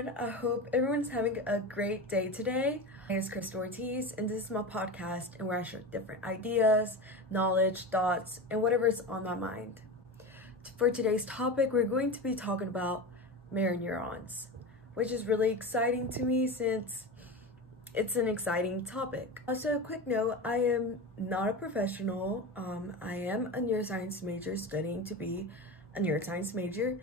everyone. I hope everyone's having a great day today. My name is Cristal Ortiz, and this is my podcast and where I share different ideas, knowledge, thoughts, and whatever's on my mind. For today's topic, we're going to be talking about mirror neurons, which is really exciting to me since it's an exciting topic. Also, a quick note, I am not a professional. I am a neuroscience major studying to be a neuroscience major,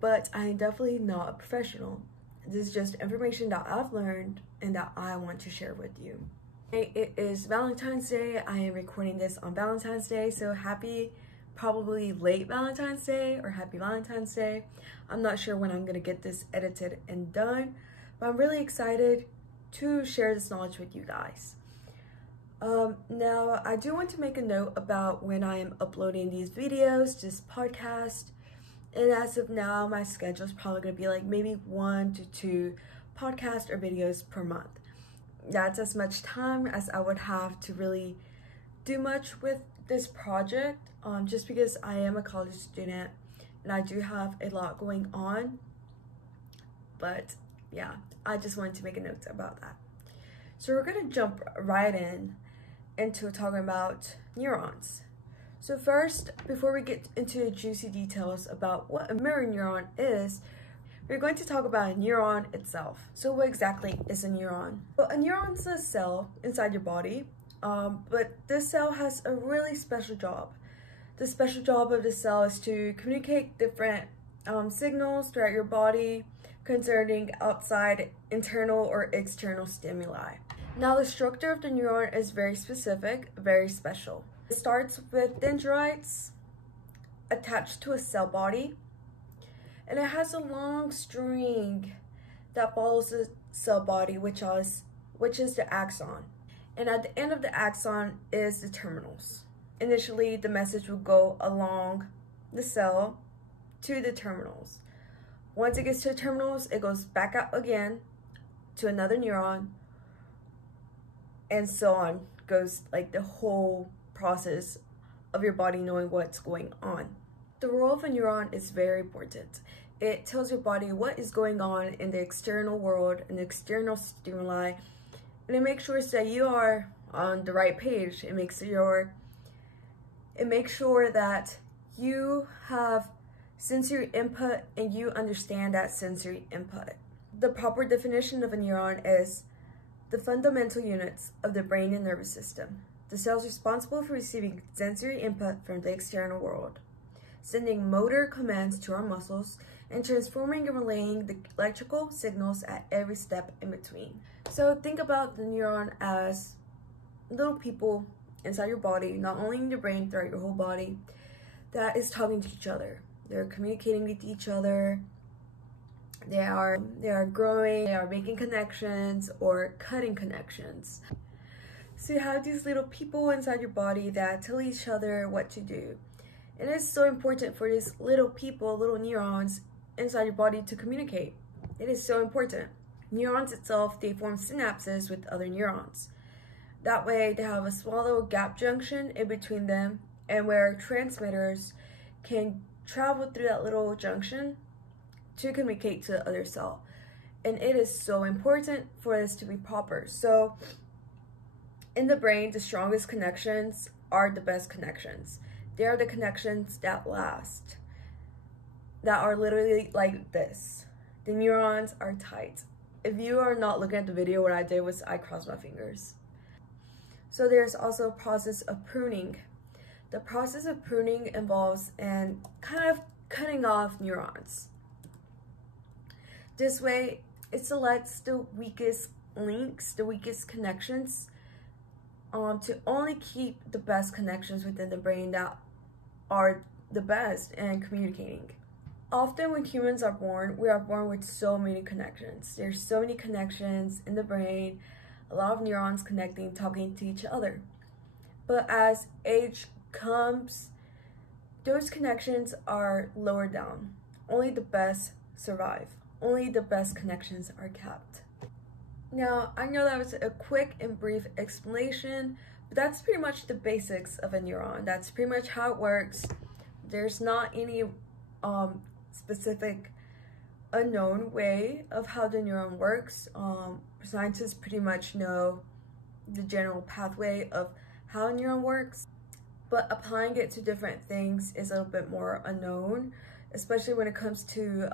but I am definitely not a professional. This is just information that I've learned and that I want to share with you. It is Valentine's Day. I am recording this on Valentine's Day, so happy, probably late Valentine's Day or happy Valentine's Day. I'm not sure when I'm gonna get this edited and done, but I'm really excited to share this knowledge with you guys. Now, I do want to make a note about when I am uploading these videos, this podcast. And as of now, my schedule is probably going to be like maybe 1 to 2 podcasts or videos per month. That's as much time as I would have to really do much with this project, just because I am a college student and I do have a lot going on. But yeah, I just wanted to make a note about that. So we're going to jump right into talking about neurons. So first, before we get into the juicy details about what a mirror neuron is, we're going to talk about a neuron itself. So what exactly is a neuron? Well, a neuron is a cell inside your body, but this cell has a really special job. The special job of the cell is to communicate different signals throughout your body concerning outside, internal, or external stimuli. Now, the structure of the neuron is very specific, very special. It starts with dendrites attached to a cell body, and it has a long string that follows the cell body, which is the axon. And at the end of the axon is the terminals. Initially, the message will go along the cell to the terminals. Once it gets to the terminals, it goes back out again to another neuron, and so on. Goes like the whole process of your body knowing what's going on. The role of a neuron is very important. It tells your body what is going on in the external world and the external stimuli, and it makes sure that you are on the right page. It makes sure that you have sensory input and you understand that sensory input. The proper definition of a neuron is the fundamental units of the brain and nervous system. The cells responsible for receiving sensory input from the external world, sending motor commands to our muscles, and transforming and relaying the electrical signals at every step in between. So think about the neuron as little people inside your body, not only in your brain, throughout your whole body, that is talking to each other. They're communicating with each other. They are growing, they are making connections or cutting connections. So you have these little people inside your body that tell each other what to do. And it's so important for these little people, little neurons inside your body to communicate. It is so important. Neurons itself, they form synapses with other neurons. That way they have a small little gap junction in between them, and where transmitters can travel through that little junction to communicate to the other cell. And it is so important for this to be proper. So in the brain, the strongest connections are the best connections. They are the connections that last, that are literally like this. The neurons are tight. If you are not looking at the video, what I did was I crossed my fingers. So there's also a process of pruning. The process of pruning involves kind of cutting off neurons. This way, it selects the weakest links, the weakest connections, to only keep the best connections within the brain that are the best in communicating. Often when humans are born, we are born with so many connections. There's so many connections in the brain, a lot of neurons connecting, talking to each other. But as age comes, those connections are lowered down. Only the best survive. Only the best connections are kept. Now, I know that was a quick and brief explanation, but that's pretty much the basics of a neuron. That's pretty much how it works. There's not any specific a known way of how the neuron works. Scientists pretty much know the general pathway of how a neuron works, but applying it to different things is a little bit more unknown, especially when it comes to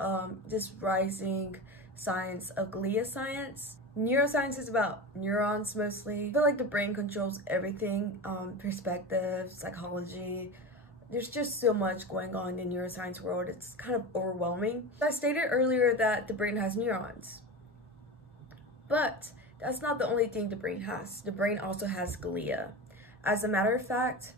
this rising science of glia science. Neuroscience is about neurons mostly. I feel like the brain controls everything, perspective, psychology. There's just so much going on in the neuroscience world. It's kind of overwhelming. I stated earlier that the brain has neurons, but that's not the only thing the brain has. The brain also has glia. As a matter of fact,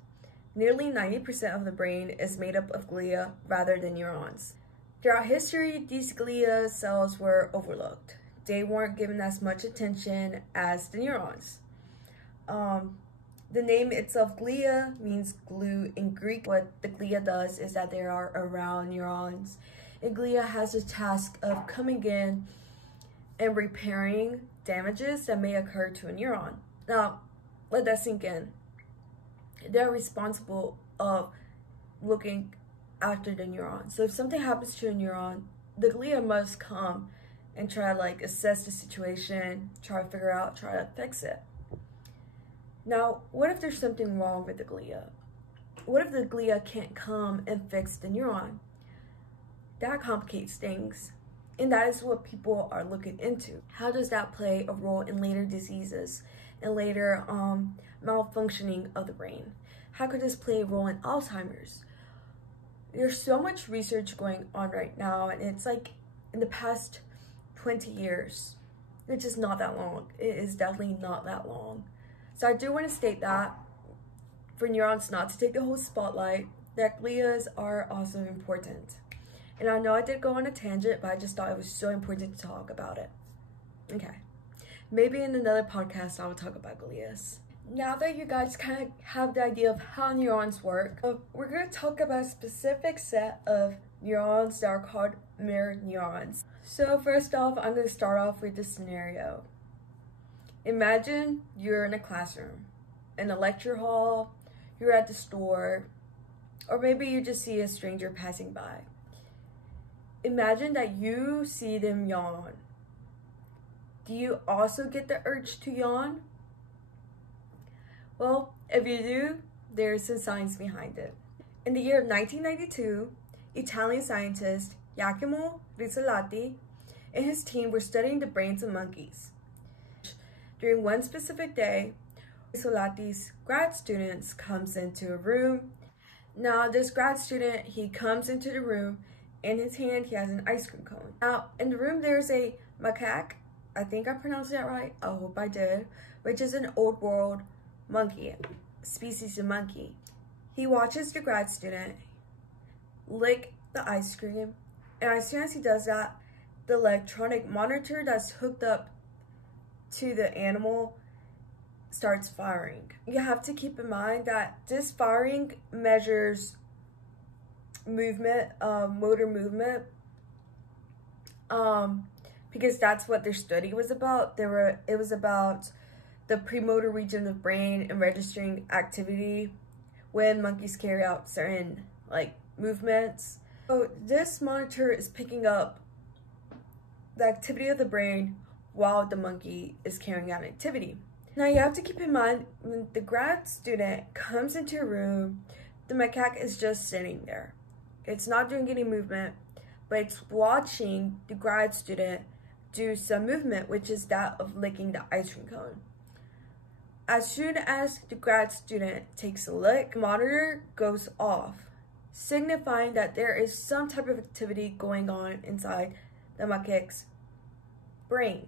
nearly 90% of the brain is made up of glia rather than neurons. Throughout history, these glia cells were overlooked. They weren't given as much attention as the neurons. The name itself, glia, means glue in Greek. What the glia does is that they are around neurons, and glia has the task of coming in and repairing damages that may occur to a neuron. Now, let that sink in. They're responsible of looking after the neuron. So if something happens to a neuron, the glia must come and try to assess the situation, try to figure out, try to fix it. Now, what if there's something wrong with the glia? What if the glia can't come and fix the neuron? That complicates things, and that is what people are looking into. How does that play a role in later diseases and later malfunctioning of the brain? How could this play a role in Alzheimer's? There's so much research going on right now, and it's like in the past 20 years, which is not that long. It is definitely not that long. So I do want to state that for neurons not to take the whole spotlight, that glias are also important. And I know I did go on a tangent, but I just thought it was so important to talk about it. Okay. Maybe in another podcast I will talk about glias. Now that you guys kind of have the idea of how neurons work, we're going to talk about a specific set of neurons that are called mirror neurons. So first off, I'm going to start off with this scenario. Imagine you're in a classroom, in a lecture hall, you're at the store, or maybe you just see a stranger passing by. Imagine that you see them yawn. Do you also get the urge to yawn? Well, if you do, there's some science behind it. In the year of 1992, Italian scientist Giacomo Rizzolatti and his team were studying the brains of monkeys. During one specific day, Rizzolatti's grad students comes into a room. Now, this grad student, he comes into the room. In his hand, he has an ice cream cone. Now, in the room, there's a macaque. I think I pronounced that right. I hope I did. Which is an old world monkey, species of monkey. He watches the grad student lick the ice cream. And as soon as he does that, the electronic monitor that's hooked up to the animal starts firing. You have to keep in mind that this firing measures movement, motor movement, because that's what their study was about. It was about the premotor region of the brain and registering activity when monkeys carry out certain movements. So this monitor is picking up the activity of the brain while the monkey is carrying out activity. Now you have to keep in mind, when the grad student comes into a room, the macaque is just sitting there. It's not doing any movement, but it's watching the grad student do some movement, which is that of licking the ice cream cone. As soon as the grad student takes a lick, the monitor goes off, signifying that there is some type of activity going on inside the macaque's brain.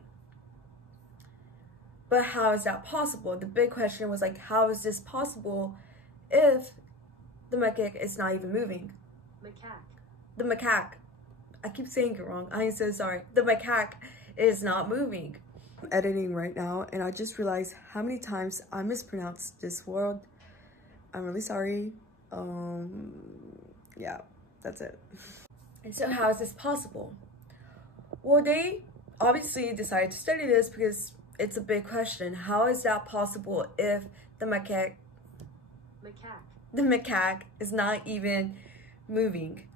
But how is that possible? The big question was how is this possible if the macaque is not even moving? The macaque. I keep saying it wrong. I am so sorry. The macaque is not moving. I'm editing right now, and I just realized how many times I mispronounced this word. I'm really sorry. Yeah, that's it. And so how is this possible? Well, they obviously decided to study this because it's a big question. How is that possible if the macaque is not even moving?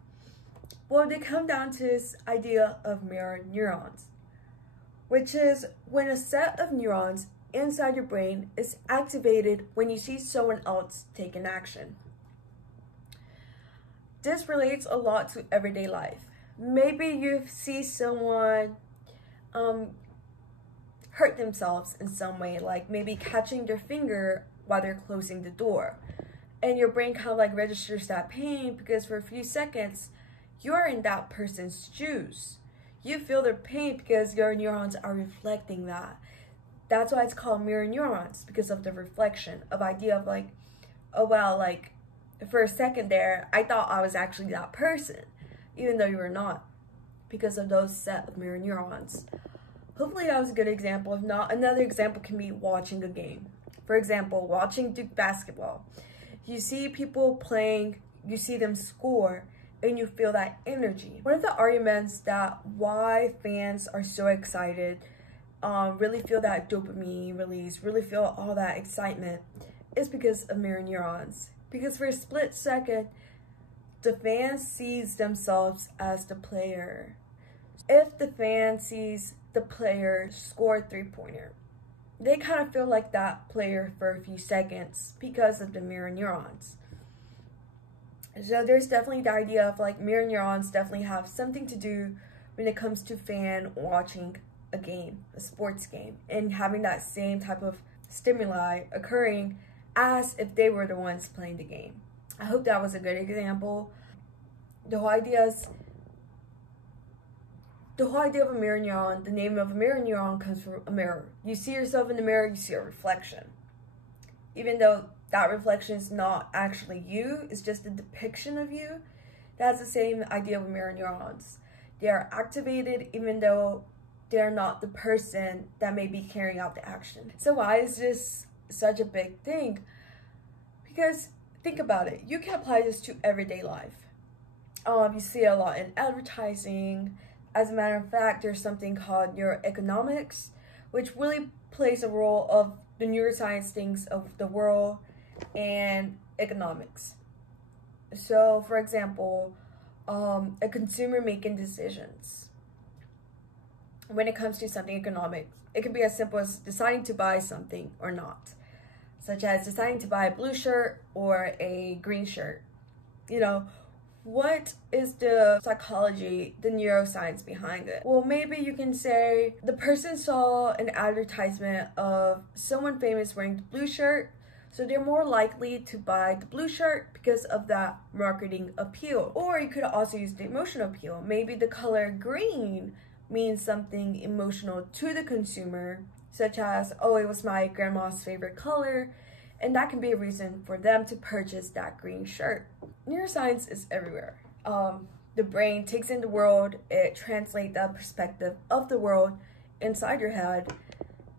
Well, they come down to this idea of mirror neurons, which is when a set of neurons inside your brain is activated when you see someone else take an action. This relates a lot to everyday life. Maybe you see someone hurt themselves in some way, like maybe catching their finger while they're closing the door. And your brain kind of like registers that pain because for a few seconds, you're in that person's shoes. You feel their pain because your neurons are reflecting that. That's why it's called mirror neurons, because of the reflection of idea of like, oh wow, like for a second there, I thought I was actually that person, even though you were not, because of those set of mirror neurons. Hopefully that was a good example. If not, another example can be watching a game. For example, watching Duke basketball. You see people playing, you see them score, and you feel that energy. One of the arguments that why fans are so excited, really feel that dopamine release, really feel all that excitement, is because of mirror neurons. Because for a split second, the fan sees themselves as the player. If the fan sees the player score a three-pointer, they kind of feel like that player for a few seconds because of the mirror neurons. So there's definitely the idea of like mirror neurons definitely have something to do when it comes to fan watching a game, a sports game, and having that same type of stimuli occurring as if they were the ones playing the game. I hope that was a good example. The whole idea of a mirror neuron, the name of a mirror neuron comes from a mirror. You see yourself in the mirror, you see a reflection. Even though that reflection is not actually you, it's just a depiction of you, that's the same idea with mirror neurons. They are activated even though they're not the person that may be carrying out the action. So why is this such a big thing? Because think about it, you can apply this to everyday life. You see it a lot in advertising. As a matter of fact, there's something called neuroeconomics, which really plays a role of the neuroscience things of the world and economics. So, for example, a consumer making decisions. When it comes to something economic, it can be as simple as deciding to buy something or not, such as deciding to buy a blue shirt or a green shirt. You know, what is the psychology, the neuroscience behind it? Well, maybe you can say the person saw an advertisement of someone famous wearing the blue shirt, so they're more likely to buy the blue shirt because of that marketing appeal. Or you could also use the emotional appeal. Maybe the color green means something emotional to the consumer, such as, oh, it was my grandma's favorite color, and that can be a reason for them to purchase that green shirt. Neuroscience is everywhere. The brain takes in the world, it translates that perspective of the world inside your head,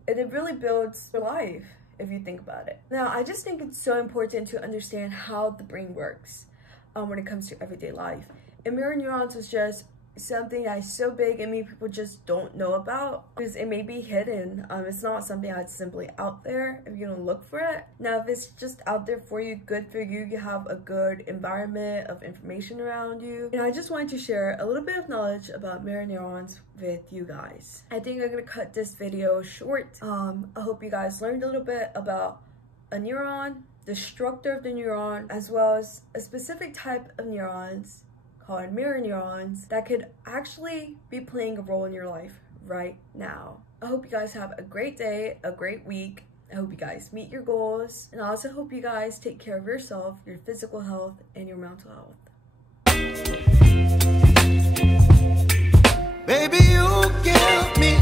and it really builds your life if you think about it. Now, I just think it's so important to understand how the brain works when it comes to everyday life. And mirror neurons is just something that's so big and many people just don't know about because it may be hidden. It's not something that's simply out there if you don't look for it. Now, if it's just out there for you, good for you, you have a good environment of information around you. And I just wanted to share a little bit of knowledge about mirror neurons with you guys. I think I'm gonna cut this video short. I hope you guys learned a little bit about a neuron, the structure of the neuron, as well as a specific type of neurons called mirror neurons that could actually be playing a role in your life right now. I hope you guys have a great day, a great week. I hope you guys meet your goals, and I also hope you guys take care of yourself, your physical health, and your mental health. Baby, you give me